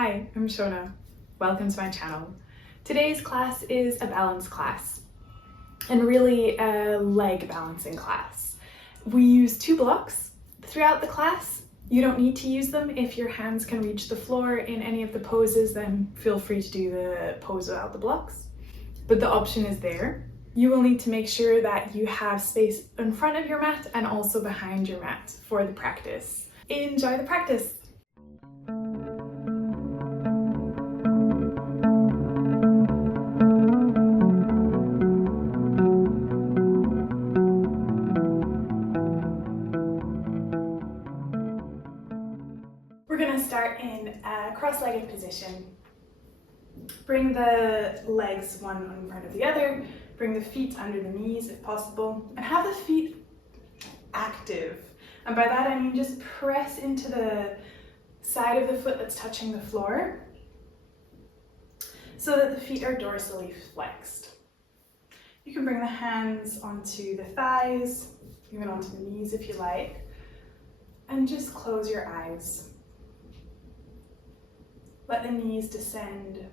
Hi, I'm Shona. Welcome to my channel. Today's class is a balance class and really a leg balancing class. We use 2 blocks throughout the class. You don't need to use them. If your hands can reach the floor in any of the poses, then feel free to do the pose without the blocks. But the option is there. You will need to make sure that you have space in front of your mat and also behind your mat for the practice. Enjoy the practice! We're going to start in a cross-legged position. Bring the legs one in front of the other, bring the feet under the knees if possible, and have the feet active. And by that I mean just press into the side of the foot that's touching the floor so that the feet are dorsally flexed. You can bring the hands onto the thighs, even onto the knees if you like, and just close your eyes. Let the knees descend.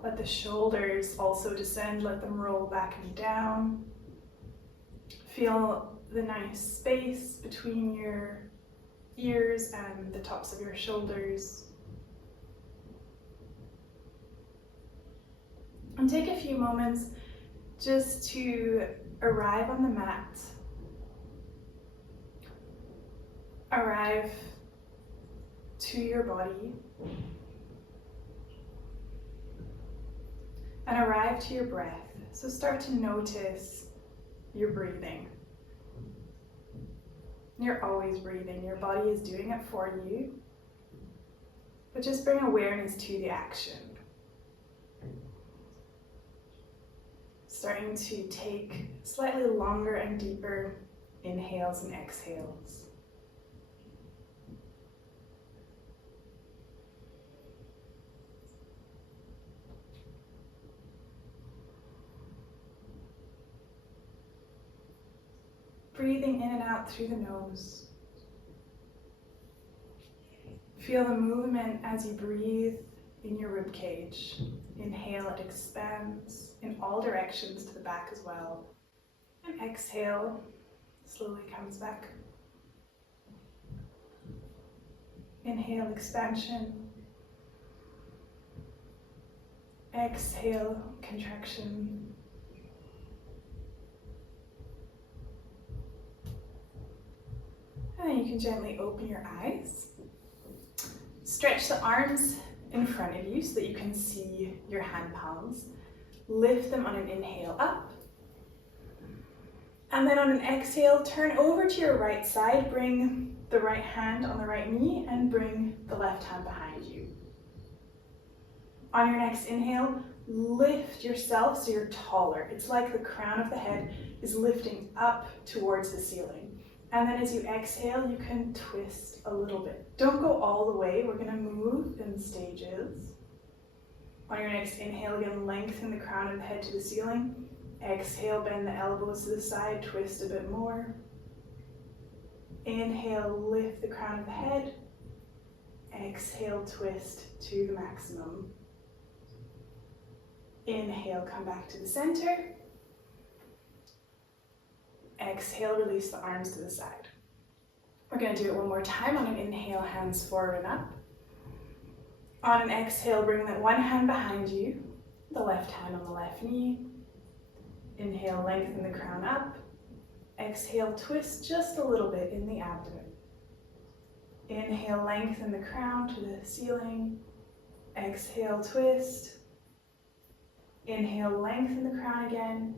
Let the shoulders also descend, let them roll back and down. Feel the nice space between your ears and the tops of your shoulders. And take a few moments just to arrive on the mat. Arrive to your body. And arrive to your breath. So start to notice your breathing. You're always breathing. Your body is doing it for you. But just bring awareness to the action. Starting to take slightly longer and deeper inhales and exhales. Breathing in and out through the nose. Feel the movement as you breathe in your rib cage. Inhale, it expands in all directions to the back as well. And exhale, slowly comes back. Inhale, expansion. Exhale, contraction. And then you can gently open your eyes. Stretch the arms in front of you so that you can see your hand palms. Lift them on an inhale up. And then on an exhale, turn over to your right side. Bring the right hand on the right knee and bring the left hand behind you. On your next inhale, lift yourself so you're taller. It's like the crown of the head is lifting up towards the ceiling. And then as you exhale, you can twist a little bit. Don't go all the way. We're going to move in stages. On your next inhale, again, lengthen the crown of the head to the ceiling. Exhale, bend the elbows to the side, twist a bit more. Inhale, lift the crown of the head. Exhale, twist to the maximum. Inhale, come back to the center. Exhale, release the arms to the side. We're going to do it one more time. On an inhale, hands forward and up. On an exhale, bring that one hand behind you, the left hand on the left knee. Inhale, lengthen the crown up. Exhale, twist just a little bit in the abdomen. Inhale, lengthen the crown to the ceiling. Exhale, twist. Inhale, lengthen the crown again.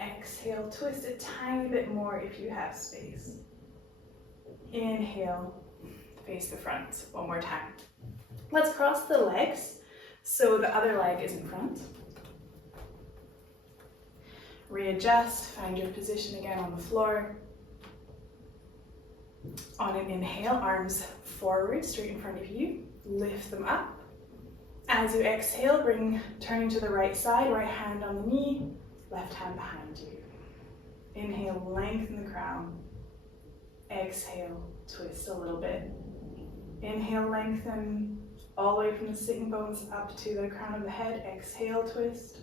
Exhale, twist a tiny bit more if you have space. Inhale, face the front. One more time. Let's cross the legs so the other leg is in front. Readjust, find your position again on the floor. On an inhale, arms forward, straight in front of you. Lift them up. As you exhale, turning to the right side, right hand on the knee. Left hand behind you. Inhale, lengthen the crown. Exhale, twist a little bit. Inhale, lengthen all the way from the sitting bones up to the crown of the head. Exhale, twist.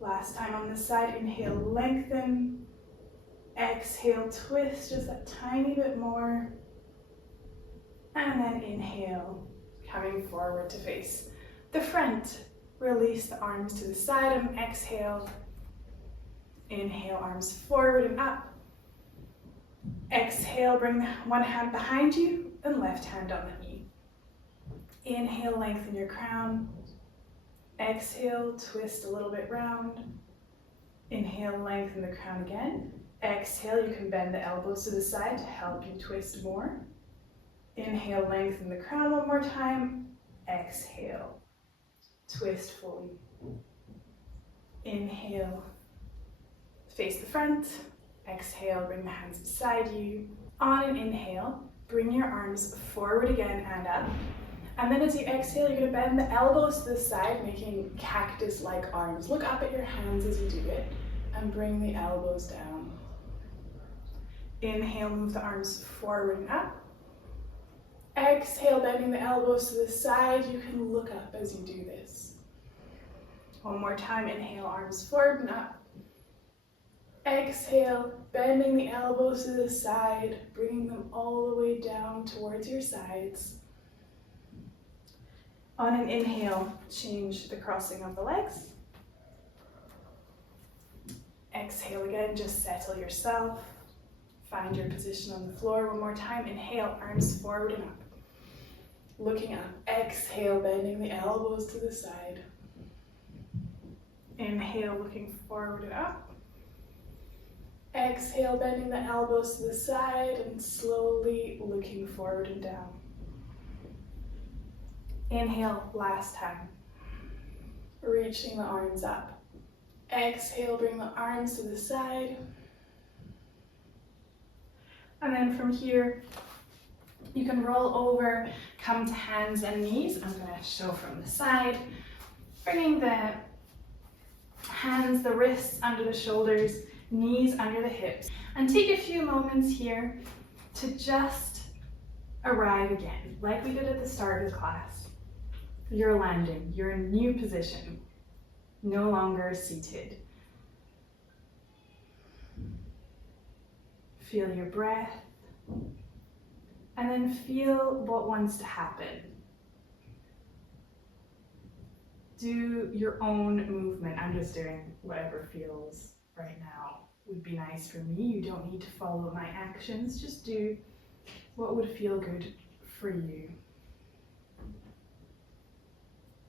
Last time on this side, inhale, lengthen. Exhale, twist just a tiny bit more. And then inhale, coming forward to face the front. Release the arms to the side and exhale. Inhale, arms forward and up. Exhale, bring one hand behind you and left hand on the knee. Inhale, lengthen your crown. Exhale, twist a little bit round. Inhale, lengthen the crown again. Exhale, you can bend the elbows to the side to help you twist more. Inhale, lengthen the crown one more time. Exhale, twist fully. Inhale, face the front. Exhale, bring the hands beside you. On an inhale, bring your arms forward again and up. And then as you exhale, you're going to bend the elbows to the side, making cactus-like arms. Look up at your hands as you do it and bring the elbows down. Inhale, move the arms forward and up. Exhale, bending the elbows to the side. You can look up as you do this. One more time, inhale, arms forward and up. Exhale, bending the elbows to the side, bringing them all the way down towards your sides. On an inhale, change the crossing of the legs. Exhale again, just settle yourself. Find your position on the floor. One more time, inhale, arms forward and up. Looking up, exhale, bending the elbows to the side. Inhale, looking forward and up. Exhale, bending the elbows to the side and slowly looking forward and down. Inhale, last time. Reaching the arms up. Exhale, bring the arms to the side. And then from here, you can roll over, come to hands and knees. I'm going to show from the side. Bringing the hands, the wrists under the shoulders, knees under the hips. And take a few moments here to just arrive again, like we did at the start of the class. You're landing, you're in a new position, no longer seated. Feel your breath, and then feel what wants to happen. Do your own movement. I'm just doing whatever feels right now would be nice for me. You don't need to follow my actions, just do what would feel good for you.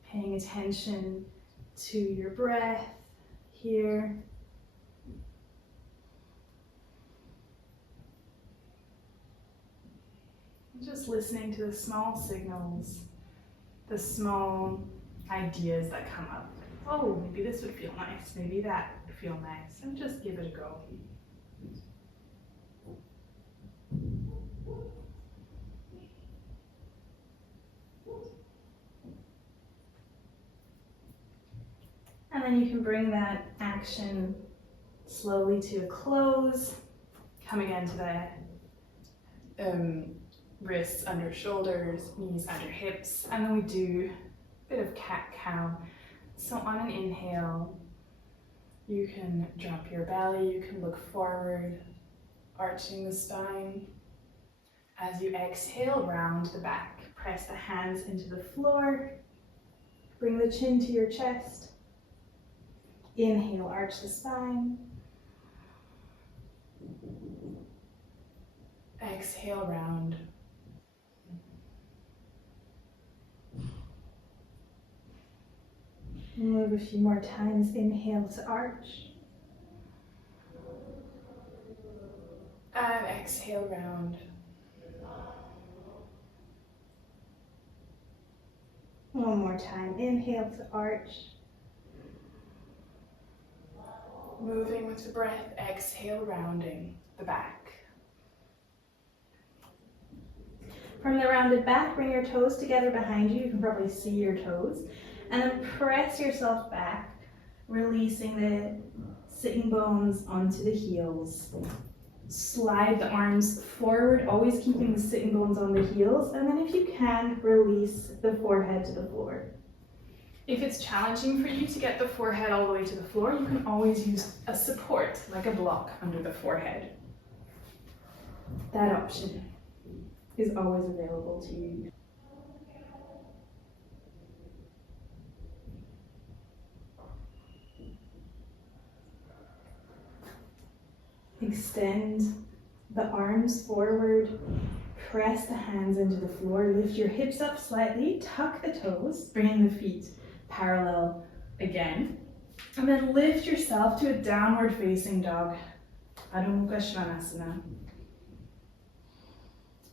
Paying attention to your breath here. Just listening to the small signals, the small ideas that come up. Oh, maybe this would feel nice, maybe that would feel nice, and just give it a go. And then you can bring that action slowly to a close. Come again to the wrists under shoulders, knees under hips, and then we do a bit of cat-cow. So on an inhale, you can drop your belly, you can look forward, arching the spine. As you exhale, round the back. Press the hands into the floor. Bring the chin to your chest. Inhale, arch the spine. Exhale, round. Move a few more times. Inhale to arch. And exhale, round. One more time. Inhale to arch. Moving with the breath. Exhale, rounding the back. From the rounded back, bring your toes together behind you. You can probably see your toes. And then press yourself back, releasing the sitting bones onto the heels. Slide the arms forward, always keeping the sitting bones on the heels, and then if you can, release the forehead to the floor. If it's challenging for you to get the forehead all the way to the floor, you can always use a support, like a block under the forehead. That option is always available to you. Extend the arms forward, press the hands into the floor, lift your hips up slightly, tuck the toes, bringing the feet parallel again, and then lift yourself to a downward facing dog, Adho Mukha Svanasana.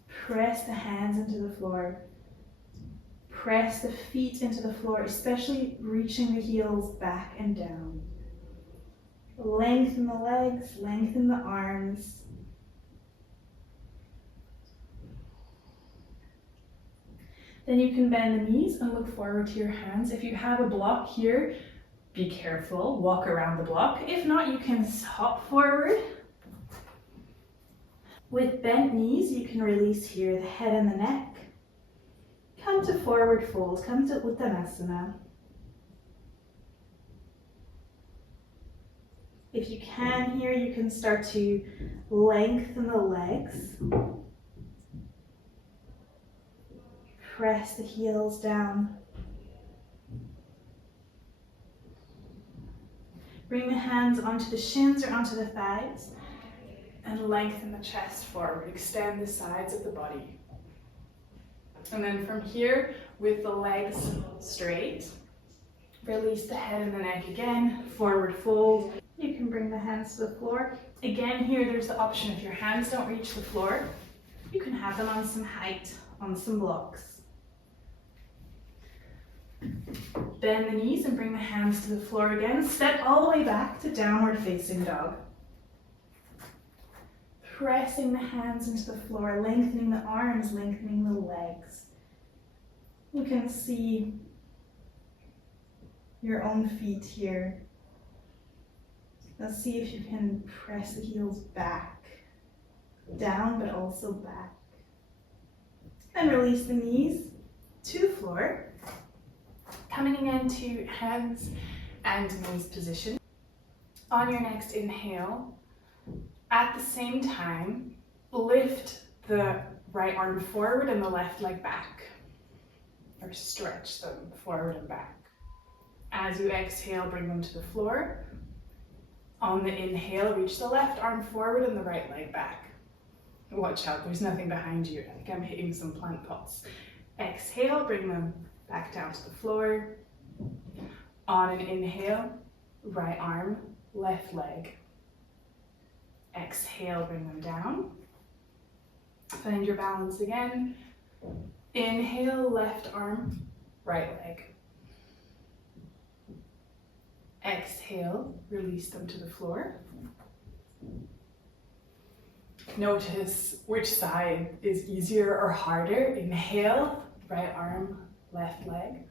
Press the hands into the floor, press the feet into the floor, especially reaching the heels back and down. Lengthen the legs, lengthen the arms. Then you can bend the knees and look forward to your hands. If you have a block here, be careful, walk around the block. If not, you can hop forward. With bent knees, you can release here the head and the neck. Come to forward fold, come to Uttanasana. If you can here, you can start to lengthen the legs. Press the heels down. Bring the hands onto the shins or onto the thighs and lengthen the chest forward. Extend the sides of the body. And then from here, with the legs straight, release the head and the neck again, forward fold. You can bring the hands to the floor. Again, here there's the option, if your hands don't reach the floor, you can have them on some height, on some blocks. Bend the knees and bring the hands to the floor again. Step all the way back to downward facing dog. Pressing the hands into the floor, lengthening the arms, lengthening the legs. You can see your own feet here. Let's see if you can press the heels back, down, but also back. And release the knees to the floor. Coming again to hands and knees position. On your next inhale, at the same time, lift the right arm forward and the left leg back, or stretch them forward and back. As you exhale, bring them to the floor. On the inhale, reach the left arm forward and the right leg back. Watch out, there's nothing behind you. I think I'm hitting some plant pots. Exhale, bring them back down to the floor. On an inhale, right arm, left leg. Exhale, bring them down. Find your balance again. Inhale, left arm, right leg. Exhale, release them to the floor. Notice which side is easier or harder. Inhale, right arm, left leg.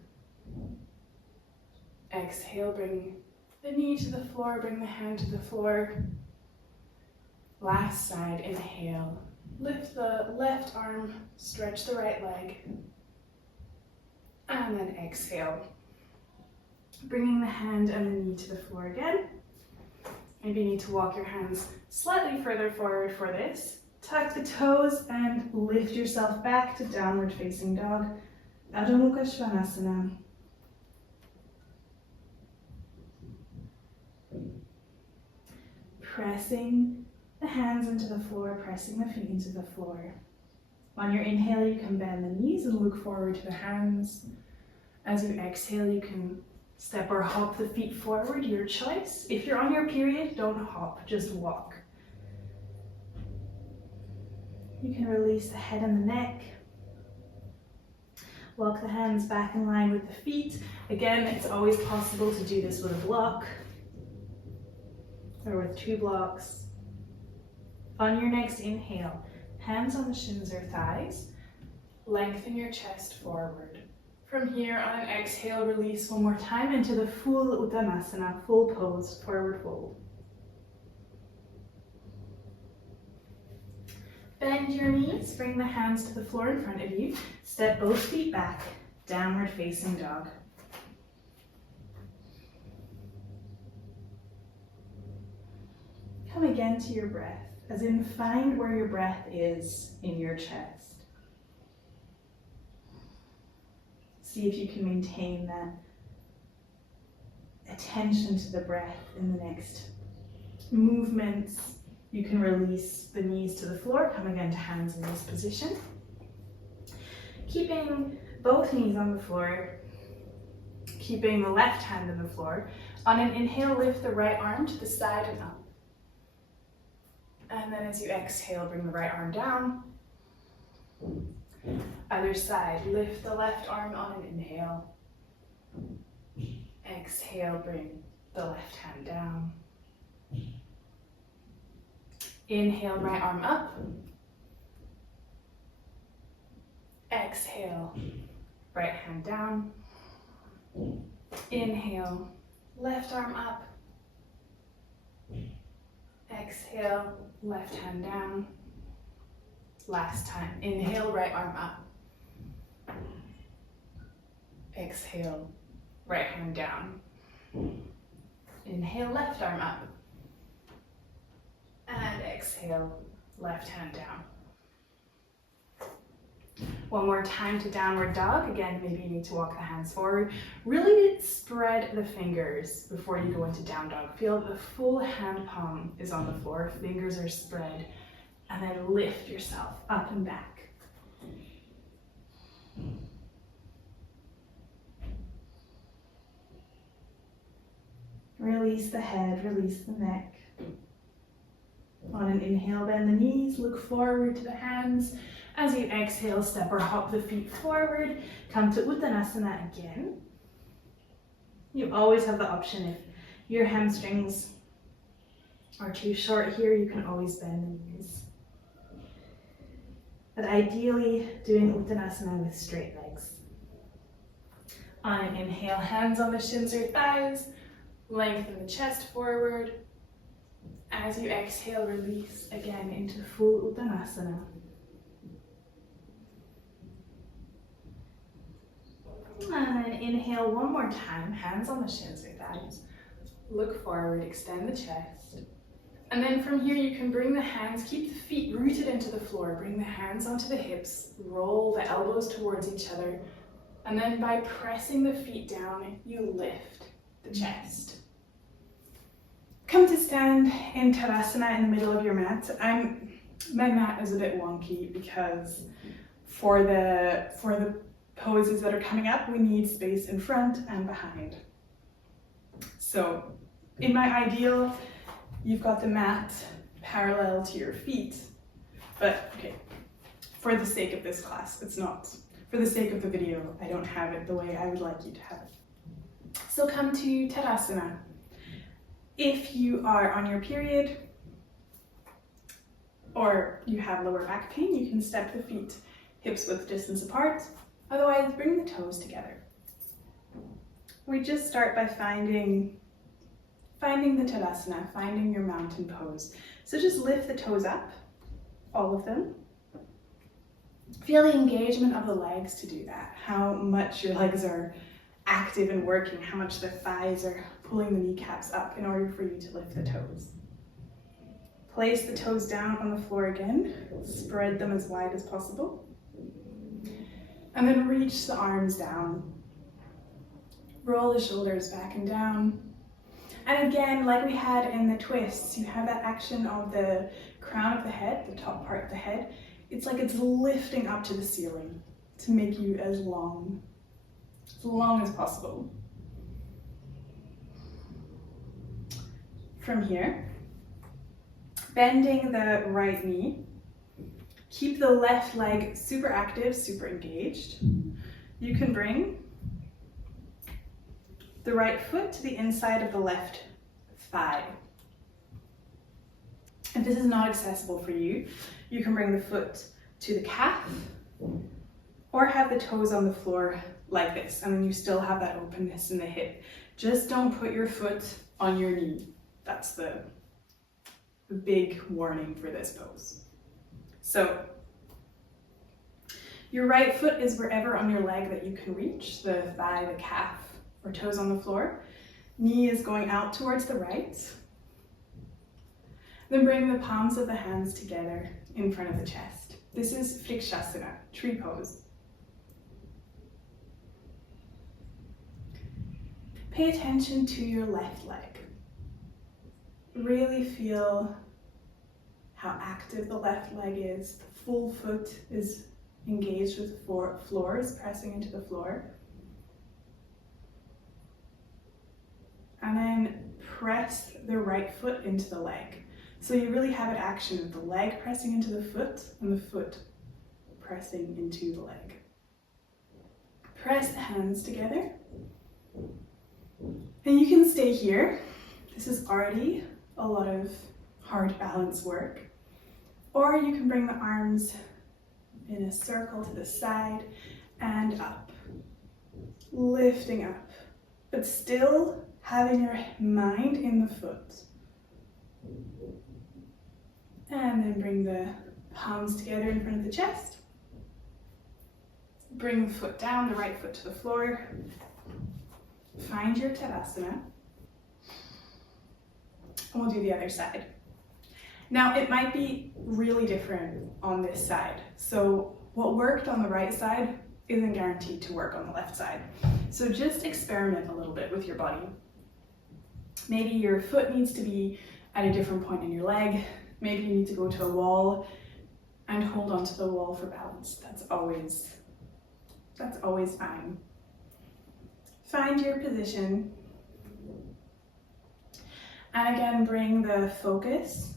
Exhale, bring the knee to the floor, bring the hand to the floor. Last side, inhale. Lift the left arm, stretch the right leg. And then exhale. Bringing the hand and the knee to the floor again. Maybe you need to walk your hands slightly further forward for this. Tuck the toes and lift yourself back to downward facing dog. Adho Mukha Svanasana. Pressing the hands into the floor, pressing the feet into the floor. On your inhale, you can bend the knees and look forward to the hands. As you exhale, you can step or hop the feet forward, your choice. If you're on your period, don't hop, just walk. You can release the head and the neck. Walk the hands back in line with the feet. Again, it's always possible to do this with a block or with 2 blocks. On your next inhale, hands on the shins or thighs. Lengthen your chest forward. From here, on an exhale, release one more time into the full Uttanasana, full pose, forward fold. Bend your knees, bring the hands to the floor in front of you. Step both feet back, downward facing dog. Come again to your breath, as in find where your breath is in your chest. See if you can maintain that attention to the breath in the next movements. You can release the knees to the floor, come again to hands in this position. Keeping both knees on the floor, keeping the left hand on the floor. On an inhale, lift the right arm to the side and up. And then as you exhale, bring the right arm down. Other side, lift the left arm on an inhale. Exhale, bring the left hand down. Inhale, right arm up. Exhale, right hand down. Inhale, left arm up. Exhale, left hand down. Last time. Inhale, right arm up. Exhale, right hand down. Inhale, left arm up. And exhale, left hand down. One more time to downward dog. Again, maybe you need to walk the hands forward. Really spread the fingers before you go into down dog. Feel the full hand palm is on the floor, fingers are spread, and then lift yourself up and back. Release the head, release the neck. On an inhale, bend the knees, look forward to the hands. As you exhale, step or hop the feet forward. Come to Uttanasana again. You always have the option if your hamstrings are too short here, you can always bend the knees. But ideally, doing Uttanasana with straight legs. On an inhale, hands on the shins or thighs. Lengthen the chest forward. As you exhale, release again into full Uttanasana. And then inhale one more time, hands on the shins or thighs. Look forward, extend the chest. And then from here you can bring the hands, keep the feet rooted into the floor. Bring the hands onto the hips, roll the elbows towards each other. And then by pressing the feet down, you lift the chest. Come to stand in Tadasana in the middle of your mat. My mat is a bit wonky because for the poses that are coming up, we need space in front and behind. So in my ideal, you've got the mat parallel to your feet, but okay, for the sake of this class, it's not. For the sake of the video, I don't have it the way I would like you to have it. So come to Tadasana. If you are on your period or you have lower back pain, you can step the feet hips width distance apart. Otherwise, bring the toes together. We just start by finding the Tadasana, finding your mountain pose. So just lift the toes up, all of them. Feel the engagement of the legs to do that, how much your legs are active and working, how much the thighs are pulling the kneecaps up in order for you to lift the toes. Place the toes down on the floor again, spread them as wide as possible. And then reach the arms down. Roll the shoulders back and down. And again, like we had in the twists, you have that action of the crown of the head, the top part of the head. It's like it's lifting up to the ceiling to make you as long as possible. From here, bending the right knee, keep the left leg super active, super engaged. You can bring the right foot to the inside of the left thigh. If this is not accessible for you, you can bring the foot to the calf or have the toes on the floor like this, and then you still have that openness in the hip. Just don't put your foot on your knee. That's the big warning for this pose. So your right foot is wherever on your leg that you can reach, the thigh, the calf, or toes on the floor. Knee is going out towards the right. Then bring the palms of the hands together in front of the chest. This is Vrikshasana, tree pose. Pay attention to your left leg. Really feel how active the left leg is. The full foot is engaged with the floor, is pressing into the floor. And then press the right foot into the leg. So you really have an action of the leg pressing into the foot and the foot pressing into the leg. Press the hands together. And you can stay here. This is already a lot of hard balance work. Or you can bring the arms in a circle to the side and up. Lifting up, but still having your mind in the foot. And then bring the palms together in front of the chest. Bring the foot down, the right foot to the floor. Find your Tadasana. And we'll do the other side. Now it might be really different on this side. So what worked on the right side isn't guaranteed to work on the left side. So just experiment a little bit with your body. Maybe your foot needs to be at a different point in your leg. Maybe you need to go to a wall and hold onto the wall for balance. That's always fine. Find your position. And again, bring the focus,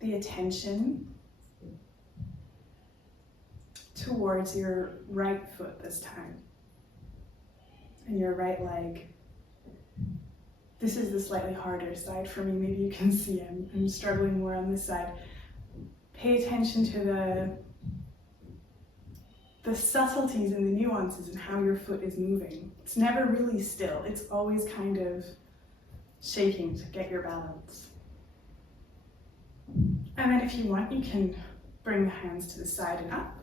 the attention towards your right foot this time. And your right leg. This is the slightly harder side for me. Maybe you can see I'm struggling more on this side. Pay attention to the subtleties and the nuances in how your foot is moving. It's never really still. It's always kind of shaking to get your balance. And then if you want, you can bring the hands to the side and up.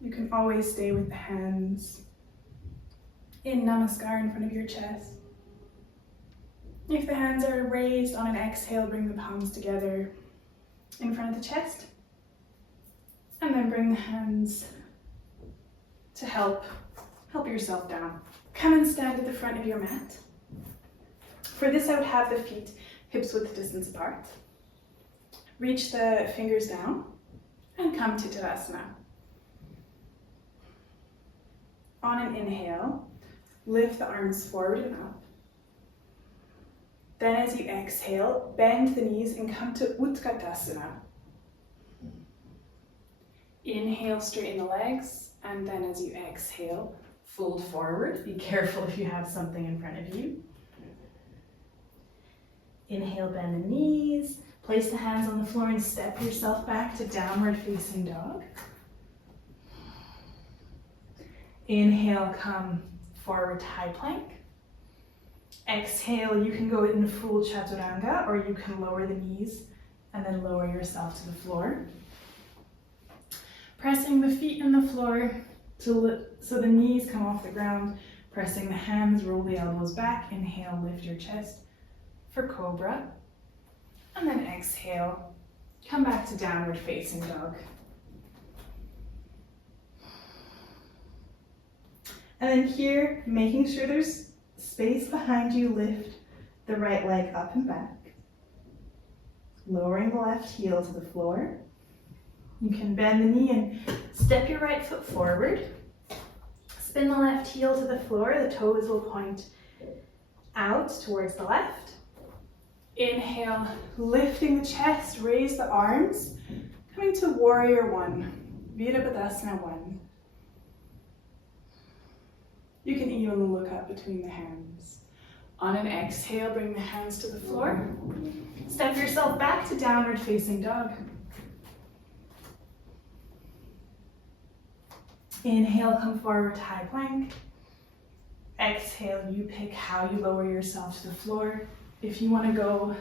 You can always stay with the hands in Namaskar in front of your chest. If the hands are raised on an exhale, bring the palms together in front of the chest. And then bring the hands to help yourself down. Come and stand at the front of your mat. For this, I would have the feet hips width distance apart. Reach the fingers down and come to Tadasana. On an inhale, lift the arms forward and up. Then as you exhale, bend the knees and come to Utkatasana. Inhale, straighten the legs, and then as you exhale, fold forward. Be careful if you have something in front of you. Inhale, bend the knees, place the hands on the floor and step yourself back to downward facing dog. Inhale, come forward to high plank. Exhale, you can go in full chaturanga or you can lower the knees and then lower yourself to the floor. Pressing the feet in the floor so the knees come off the ground. Pressing the hands, roll the elbows back. Inhale, lift your chest for Cobra. And then exhale, come back to downward facing dog. And then here, making sure there's space behind you, lift the right leg up and back. Lowering the left heel to the floor. You can bend the knee and step your right foot forward. Spin the left heel to the floor. The toes will point out towards the left. Inhale, lifting the chest, raise the arms. Coming to Warrior One, Virabhadasana One. You can even look up between the hands. On an exhale, bring the hands to the floor. Step yourself back to downward facing dog. Inhale, come forward to high plank. Exhale, you pick how you lower yourself to the floor. If you want to go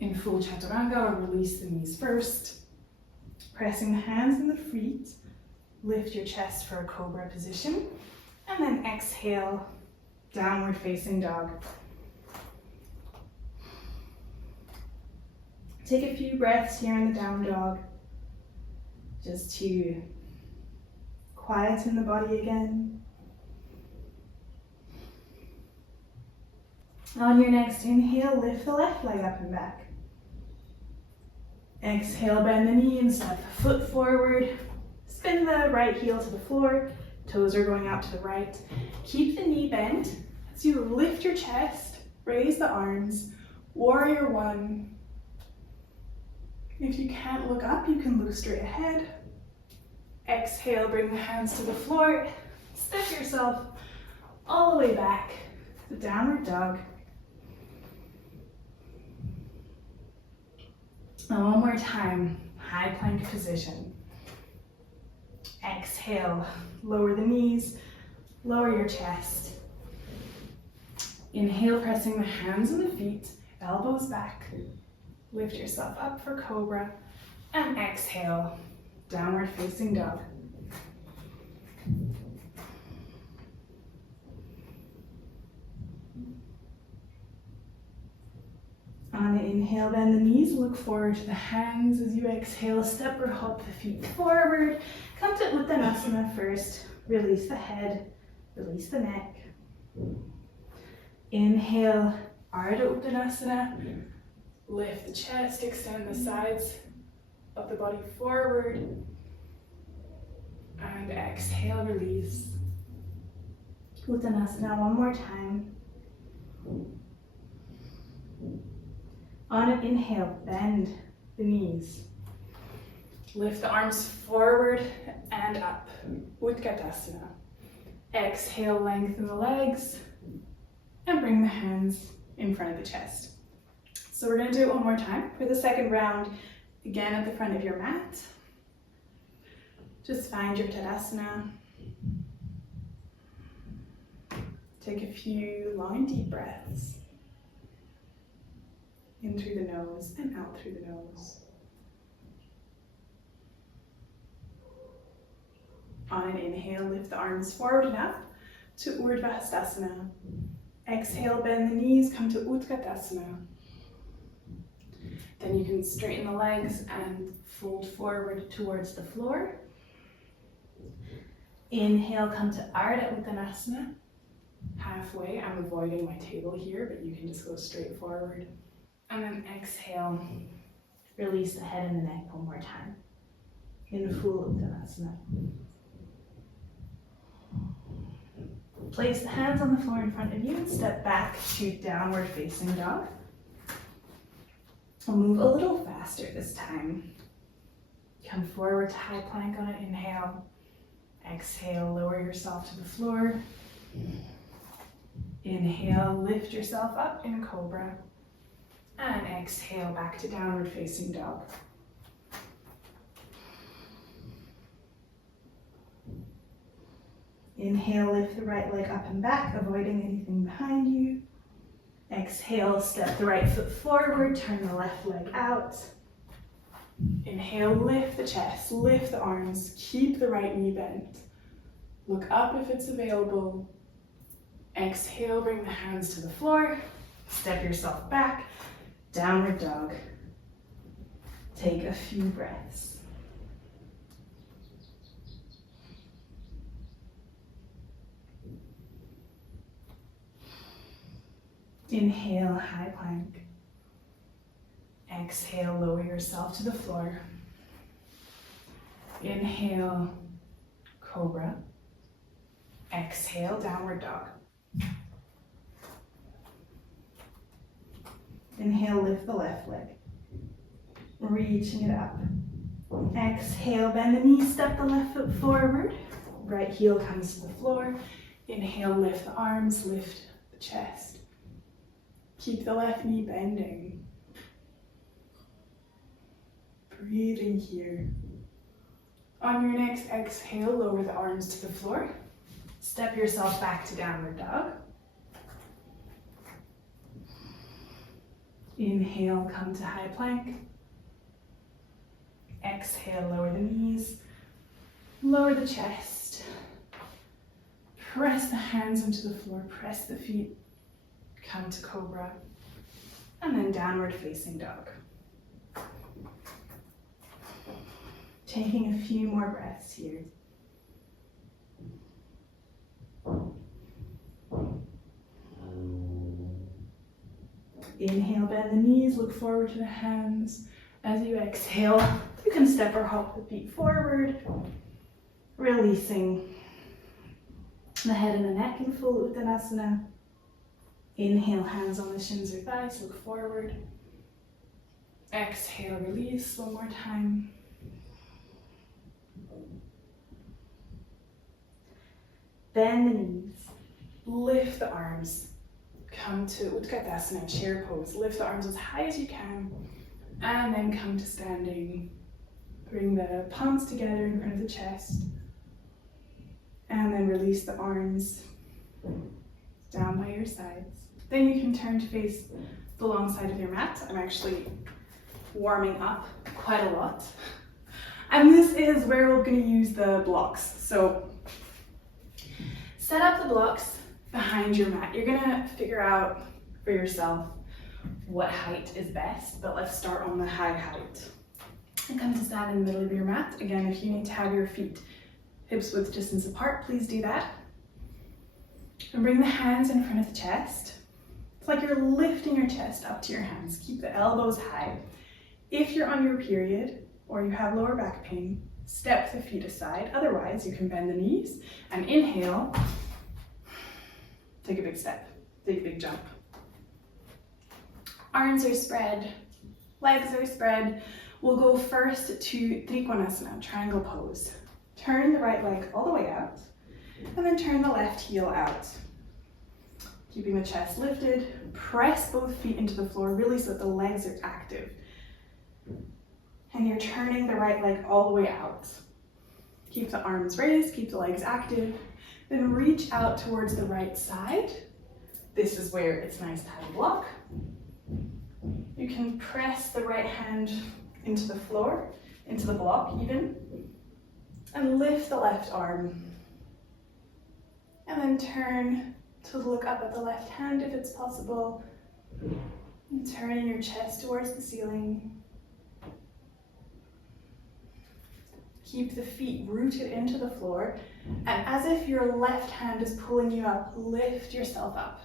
In full chaturanga, or release the knees first. Pressing the hands and the feet, lift your chest for a cobra position, and then exhale, downward facing dog. Take a few breaths here in the down dog, just to quieten the body again. On your next inhale, lift the left leg up and back. Exhale, bend the knee and step the foot forward. Spin the right heel to the floor. Toes are going out to the right. Keep the knee bent as you lift your chest, raise the arms. Warrior one. If you can't look up, you can look straight ahead. Exhale, bring the hands to the floor. Step yourself all the way back to downward dog. And one more time, high plank position. Exhale, lower the knees, lower your chest. Inhale, pressing the hands and the feet, elbows back. Lift yourself up for cobra. And exhale, downward facing dog. On an inhale, bend the knees, look forward to the hands. As you exhale, step or hop the feet forward. Come to Uttanasana first. Release the head, release the neck. Inhale, Ardha Uttanasana. Lift the chest, extend the sides of the body forward. And exhale, release. Uttanasana one more time. On an inhale, bend the knees. Lift the arms forward and up. Utkatasana. Exhale, lengthen the legs and bring the hands in front of the chest. So we're going to do it one more time for the second round, again at the front of your mat. Just find your Tadasana. Take a few long and deep breaths. In through the nose and out through the nose. On an inhale, lift the arms forward and up to Urdhva Hastasana. Exhale, bend the knees, come to Utkatasana. Then you can straighten the legs and fold forward towards the floor. Inhale, come to Ardha Uttanasana. Halfway, I'm avoiding my table here, but you can just go straight forward. And then exhale, release the head and the neck one more time. In full Uttanasana. Place the hands on the floor in front of you and step back to downward facing dog. We'll move a little faster this time. Come forward to high plank on an inhale. Exhale, lower yourself to the floor. Inhale, lift yourself up in cobra. And exhale, back to downward facing dog. Inhale, lift the right leg up and back, avoiding anything behind you. Exhale, step the right foot forward, turn the left leg out. Inhale, lift the chest, lift the arms, keep the right knee bent. Look up if it's available. Exhale, bring the hands to the floor. Step yourself back, downward dog. Take a few breaths. Inhale, high plank. Exhale, lower yourself to the floor. Inhale, cobra. Exhale, downward dog. Inhale, lift the left leg. Reaching it up. Exhale, bend the knees, step the left foot forward. Right heel comes to the floor. Inhale, lift the arms, lift the chest. Keep the left knee bending. Breathing here. On your next exhale, lower the arms to the floor. Step yourself back to downward dog. Inhale, come to high plank. Exhale, lower the knees, lower the chest. Press the hands into the floor, press the feet, come to cobra, and then downward facing dog. Taking a few more breaths here. Inhale, bend the knees, look forward to the hands. As you exhale, you can step or hop the feet forward, releasing the head and the neck in full Uttanasana. Inhale, hands on the shins or thighs, look forward. Exhale, release one more time. Bend the knees, lift the arms. Come to Utkatasana, chair pose. Lift the arms as high as you can, and then come to standing. Bring the palms together in front of the chest, and then release the arms down by your sides. Then you can turn to face the long side of your mat. I'm actually warming up quite a lot. And this is where we're going to use the blocks. So set up the blocks behind your mat. You're gonna figure out for yourself what height is best, but let's start on the high height. And come to stand in the middle of your mat. Again, if you need to have your feet hips width distance apart, please do that. And bring the hands in front of the chest. It's like you're lifting your chest up to your hands. Keep the elbows high. If you're on your period or you have lower back pain, step the feet aside. Otherwise, you can bend the knees and inhale. Take a big step, take a big jump. Arms are spread, legs are spread. We'll go first to Trikonasana, triangle pose. Turn the right leg all the way out, and then turn the left heel out. Keeping the chest lifted, press both feet into the floor, really so that the legs are active. And you're turning the right leg all the way out. Keep the arms raised, keep the legs active. Then reach out towards the right side. This is where it's nice to have a block. You can press the right hand into the floor, into the block even, and lift the left arm. And then turn to look up at the left hand if it's possible. And turning your chest towards the ceiling. Keep the feet rooted into the floor. And as if your left hand is pulling you up, lift yourself up.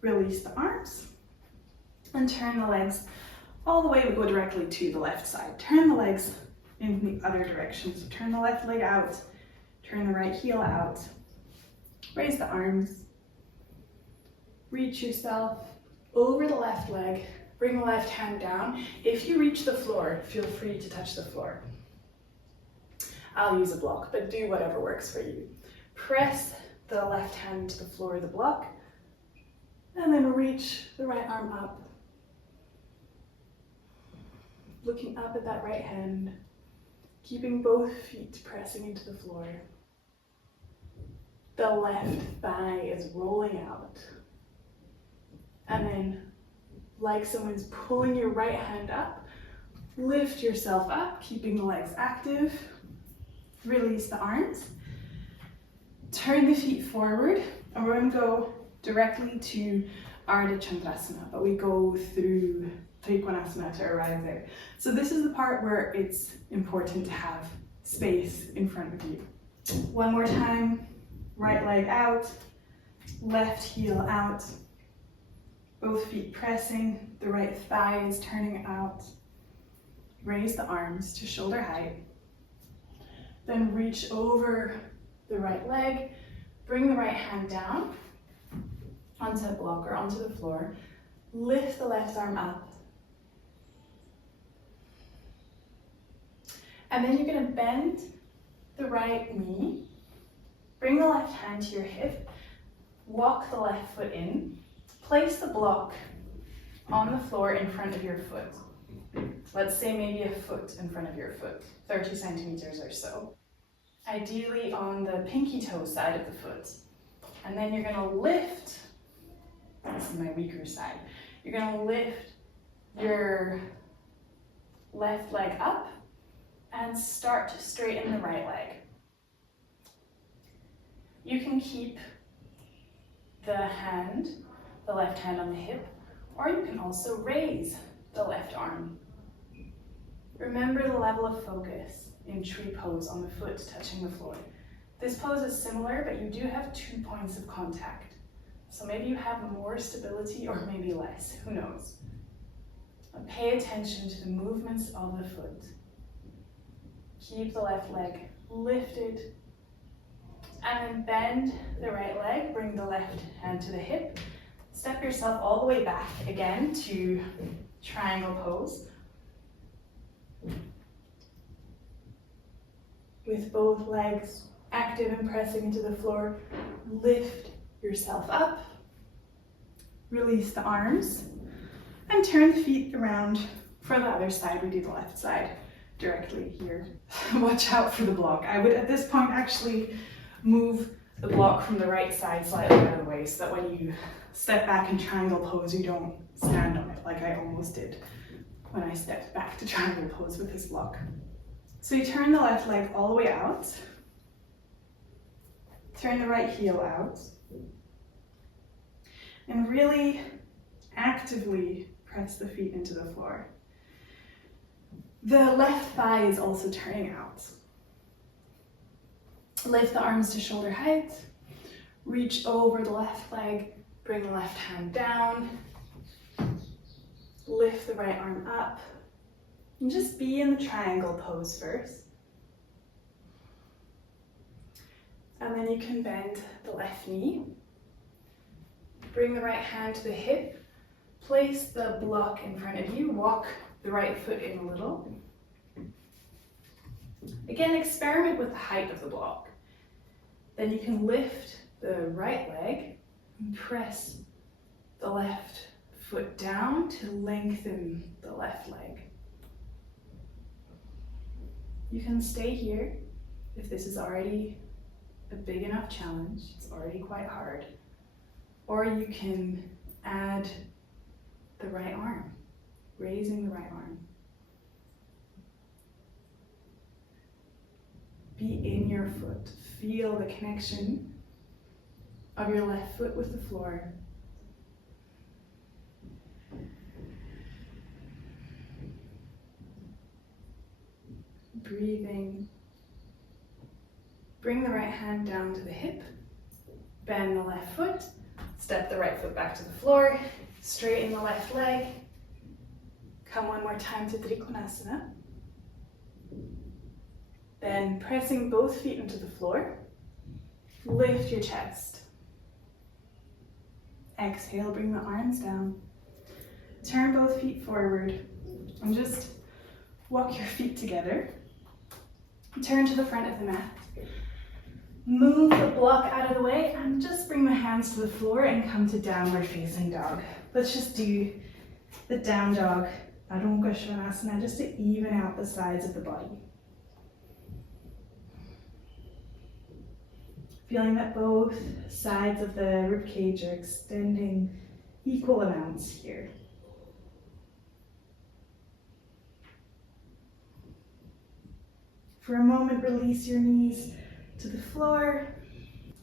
Release the arms and turn the legs all the way. We go directly to the left side. Turn the legs in the other direction. So turn the left leg out, turn the right heel out. Raise the arms. Reach yourself over the left leg. Bring the left hand down. If you reach the floor, feel free to touch the floor. I'll use a block, but do whatever works for you. Press the left hand to the floor of the block, and then reach the right arm up. Looking up at that right hand, keeping both feet pressing into the floor. The left thigh is rolling out. And then, like someone's pulling your right hand up, lift yourself up, keeping the legs active. Release the arms. Turn the feet forward, and we're going to go directly to Ardha Chandrasana, but we go through Trikonasana to arrive there. So this is the part where it's important to have space in front of you. One more time, right leg out, left heel out, both feet pressing, the right thigh is turning out. Raise the arms to shoulder height. Then reach over the right leg, bring the right hand down onto the block or onto the floor, lift the left arm up. And then you're going to bend the right knee, bring the left hand to your hip, walk the left foot in, place the block on the floor in front of your foot. Let's say maybe a foot in front of your foot, 30 centimeters or so. Ideally on the pinky toe side of the foot. And then you're going to lift, this is my weaker side, You're going to lift your left leg up and start to straighten the right leg. You can keep the left hand on the hip, or you can also raise the left arm. Remember the level of focus in tree pose on the foot touching the floor. This pose is similar, but you do have 2 points of contact. So maybe you have more stability or maybe less, who knows. But pay attention to the movements of the foot. Keep the left leg lifted, and then bend the right leg, bring the left hand to the hip. Step yourself all the way back again to triangle pose. With both legs active and pressing into the floor, lift yourself up, release the arms, and turn the feet around for the other side. We do the left side directly here. Watch out for the block. I would at this point actually move the block from the right side slightly out of the way so that when you step back in triangle pose, you don't stand on it like I almost did when I stepped back to triangle pose with this block. So you turn the left leg all the way out, turn the right heel out, and really actively press the feet into the floor. The left thigh is also turning out. Lift the arms to shoulder height, reach over the left leg, bring the left hand down, lift the right arm up, and just be in the triangle pose first. And then you can bend the left knee, bring the right hand to the hip, place the block in front of you, walk the right foot in a little. Again, experiment with the height of the block. Then you can lift the right leg and press the left foot down to lengthen the left leg. You can stay here if this is already a big enough challenge, it's already quite hard. Or you can add the right arm, raising the right arm. Be in your foot. Feel the connection of your left foot with the floor. Breathing. Bring the right hand down to the hip. Bend the left foot. Step the right foot back to the floor. Straighten the left leg. Come one more time to Trikonasana. Then pressing both feet into the floor, lift your chest. Exhale, bring the arms down. Turn both feet forward and just walk your feet together. Turn to the front of the mat. Move the block out of the way and just bring the hands to the floor and come to downward facing dog. Let's just do the down dog, Adho Mukha Svanasana, just to even out the sides of the body. Feeling that both sides of the ribcage are extending equal amounts here. For a moment, release your knees to the floor,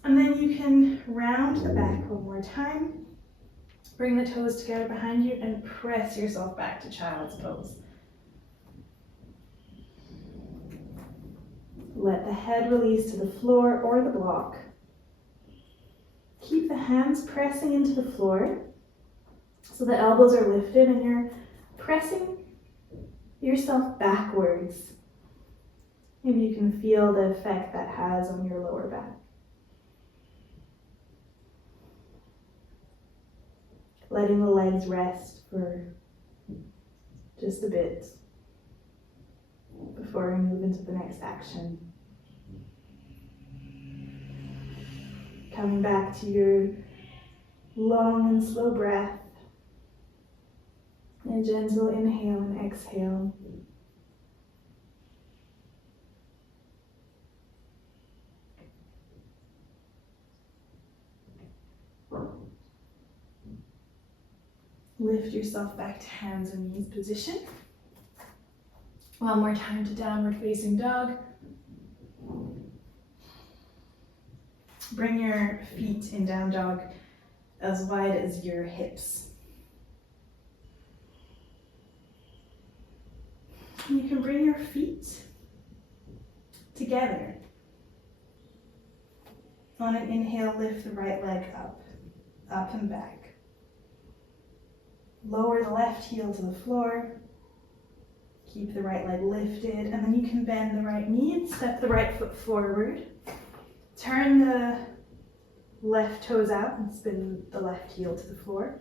and then you can round the back one more time. Bring the toes together behind you and press yourself back to child's pose. Let the head release to the floor or the block. Keep the hands pressing into the floor so the elbows are lifted and you're pressing yourself backwards. Maybe you can feel the effect that has on your lower back. Letting the legs rest for just a bit before we move into the next action. Coming back to your long and slow breath. A gentle inhale and exhale. Lift yourself back to hands and knees position. One more time to downward facing dog. Bring your feet in down dog as wide as your hips. You can bring your feet together. On an inhale, lift the right leg up and back. Lower the left heel to the floor. Keep the right leg lifted, and then you can bend the right knee and step the right foot forward. Turn the left toes out and spin the left heel to the floor.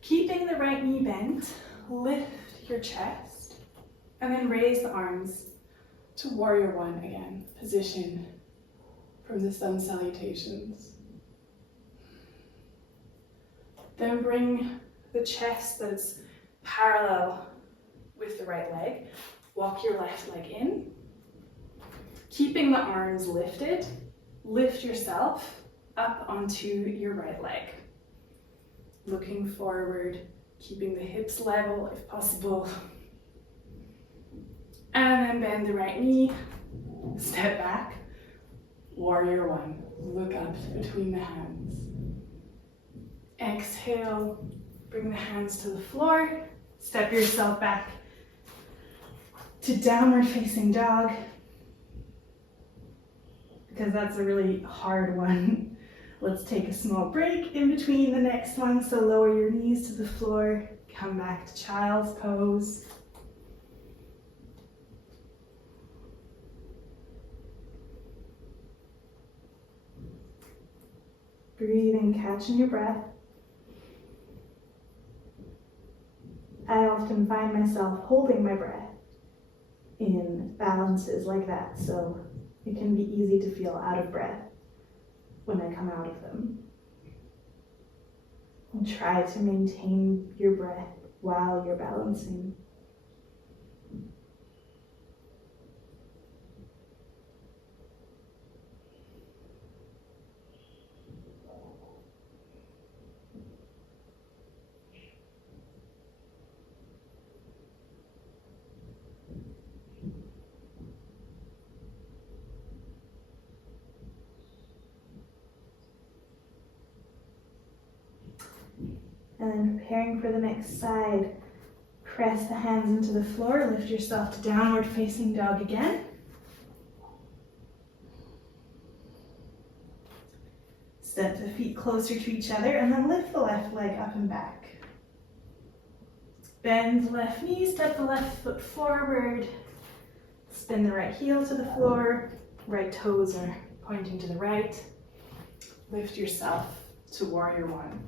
Keeping the right knee bent, lift your chest, and then raise the arms to warrior one again, position from the sun salutations. Then bring the chest that's parallel with the right leg. Walk your left leg in. Keeping the arms lifted, lift yourself up onto your right leg. Looking forward, keeping the hips level if possible. And then bend the right knee, step back, warrior one. Look up between the hands. Exhale, bring the hands to the floor, step yourself back to downward facing dog, because that's a really hard one. Let's take a small break in between the next one. So lower your knees to the floor, come back to child's pose. Breathing, catching your breath. I often find myself holding my breath in balances like that, so it can be easy to feel out of breath when I come out of them. And try to maintain your breath while you're balancing. And then preparing for the next side, press the hands into the floor, lift yourself to downward facing dog again. Step the feet closer to each other and then lift the left leg up and back. Bend the left knee, step the left foot forward, spin the right heel to the floor, right toes are pointing to the right. Lift yourself to warrior one.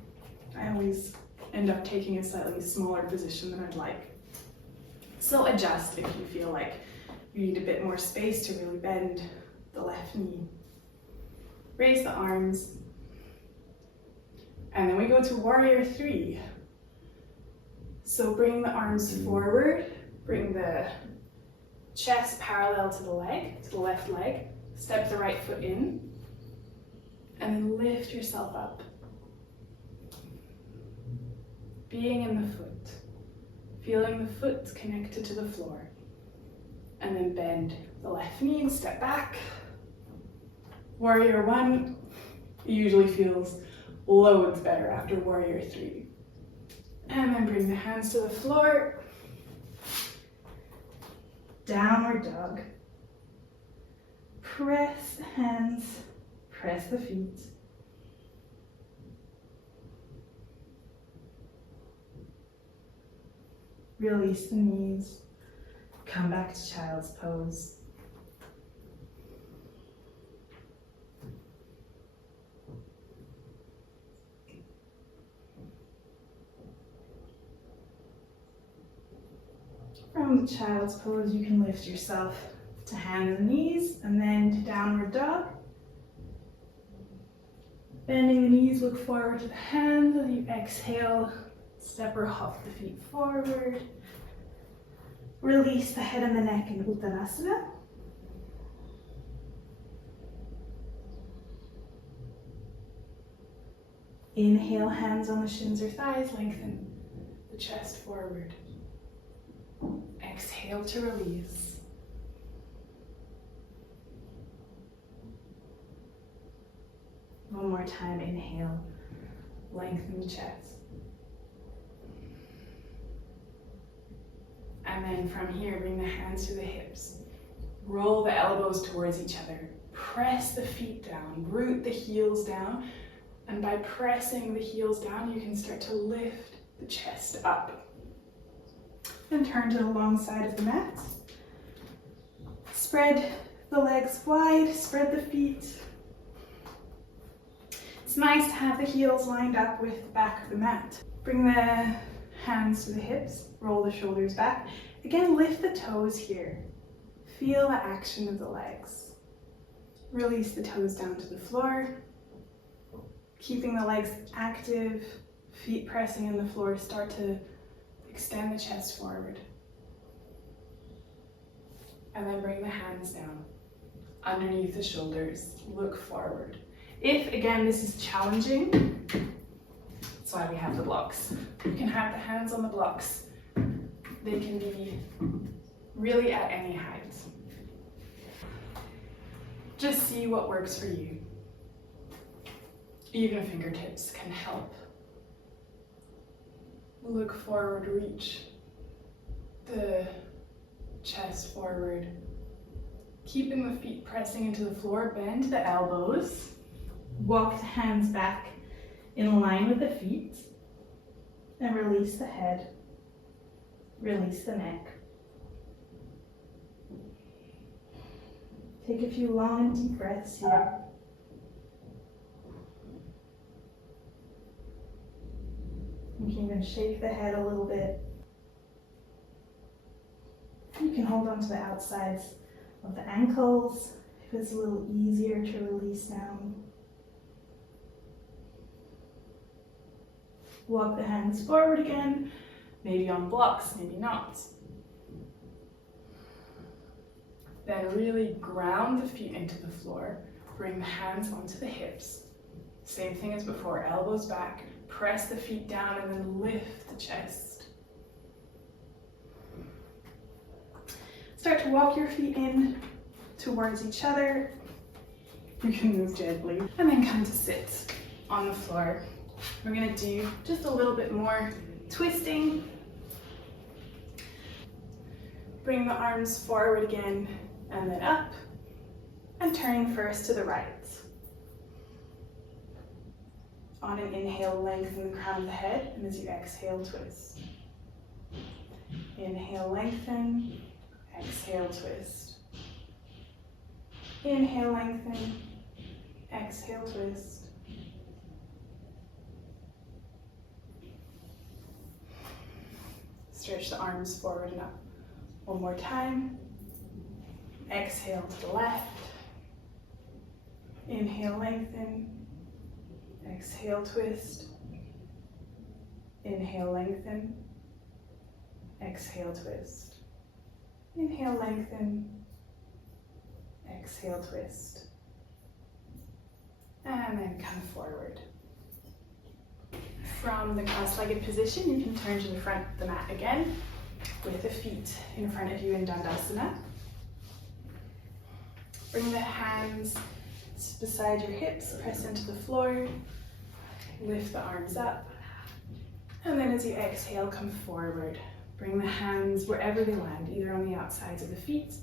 I always end up taking a slightly smaller position than I'd like. So adjust if you feel like you need a bit more space to really bend the left knee. Raise the arms. And then we go to warrior three. So bring the arms forward, bring the chest parallel to the left leg, step the right foot in, and then lift yourself up. Being in the foot, feeling the foot connected to the floor, and then bend the left knee and step back. Warrior one usually feels loads better after warrior three. And then bring the hands to the floor. Downward dog. Press the hands, press the feet. Release the knees. Come back to child's pose. From the child's pose, you can lift yourself to hands and knees, and then to downward dog. Bending the knees, look forward to the hands as you exhale. Step or hop the feet forward. Release the head and the neck in Uttanasana. Inhale, hands on the shins or thighs, lengthen the chest forward. Exhale to release. One more time, inhale, lengthen the chest. And then from here, bring the hands to the hips. Roll the elbows towards each other. Press the feet down, root the heels down. And by pressing the heels down, you can start to lift the chest up. And turn to the long side of the mat. Spread the legs wide, spread the feet. It's nice to have the heels lined up with the back of the mat. Bring the hands to the hips, roll the shoulders back. Again, lift the toes here. Feel the action of the legs. Release the toes down to the floor. Keeping the legs active, feet pressing in the floor, start to extend the chest forward. And then bring the hands down underneath the shoulders, look forward. If, again, this is challenging, that's why we have the blocks. You can have the hands on the blocks. They can be really at any height. Just see what works for you. Even fingertips can help. Look forward, reach the chest forward. Keeping the feet pressing into the floor, bend the elbows. Walk the hands back in line with the feet. And release the head. Release the neck. Take a few long and deep breaths here. You can even shake the head a little bit. You can hold on to the outsides of the ankles if it's a little easier to release down. Walk the hands forward again, maybe on blocks, maybe not. Then really ground the feet into the floor. Bring the hands onto the hips. Same thing as before, elbows back. Press the feet down and then lift the chest. Start to walk your feet in towards each other. You can move gently. And then come to sit on the floor. We're going to do just a little bit more twisting. Bring the arms forward again and then up. And turning first to the right. On an inhale, lengthen the crown of the head, and as you exhale, twist. Inhale, lengthen. Exhale, twist. Inhale, lengthen. Exhale, twist. Stretch the arms forward and up. One more time. Exhale to the left. Inhale, lengthen. Exhale, twist. Inhale, lengthen. Exhale, twist. Inhale, lengthen. Exhale, twist. And then come forward. From the cross-legged position, you can turn to the front of the mat again with the feet in front of you in Dandasana. Bring the hands beside your hips, press into the floor, lift the arms up, and then as you exhale, come forward. Bring the hands wherever they land, either on the outsides of the feet,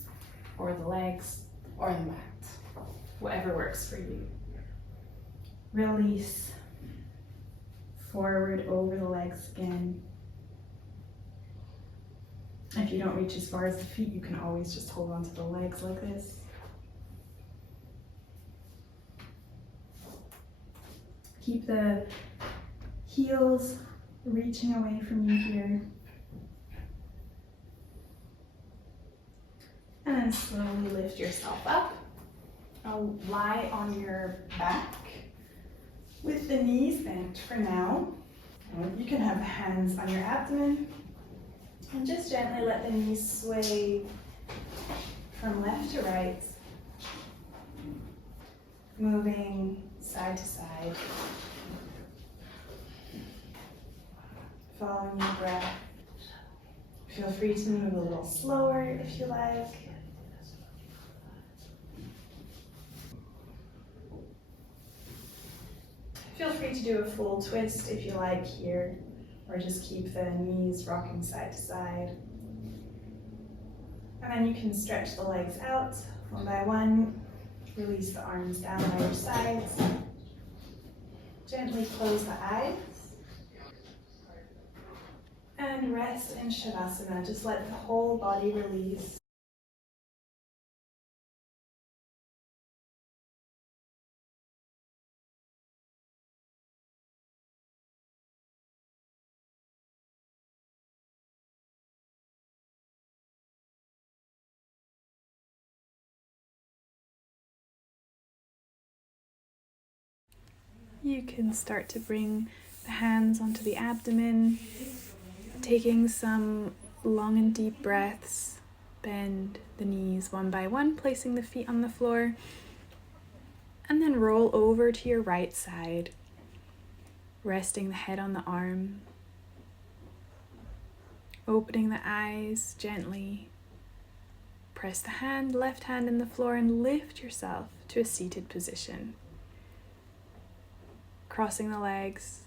or the legs, or the mat, whatever works for you. Release. Forward over the legs again. If you don't reach as far as the feet, you can always just hold on to the legs like this. Keep the heels reaching away from you here. And then slowly lift yourself up. Now lie on your back with the knees bent for now. You can have the hands on your abdomen. And just gently let the knees sway from left to right. Moving side to side. following your breath. Feel free to move a little slower if you like. Feel free to do a full twist if you like here, or just keep the knees rocking side to side. And then you can stretch the legs out one by one. Release the arms down by your sides. Gently close the eyes. And rest in Shavasana. Just let the whole body release. You can start to bring the hands onto the abdomen, taking some long and deep breaths. Bend the knees one by one, placing the feet on the floor, and then roll over to your right side, resting the head on the arm, opening the eyes gently. Press the left hand in the floor and lift yourself to a seated position. Crossing the legs,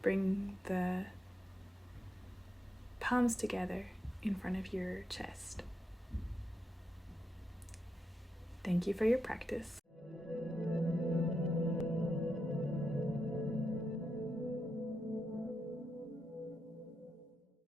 bring the palms together in front of your chest. Thank you for your practice.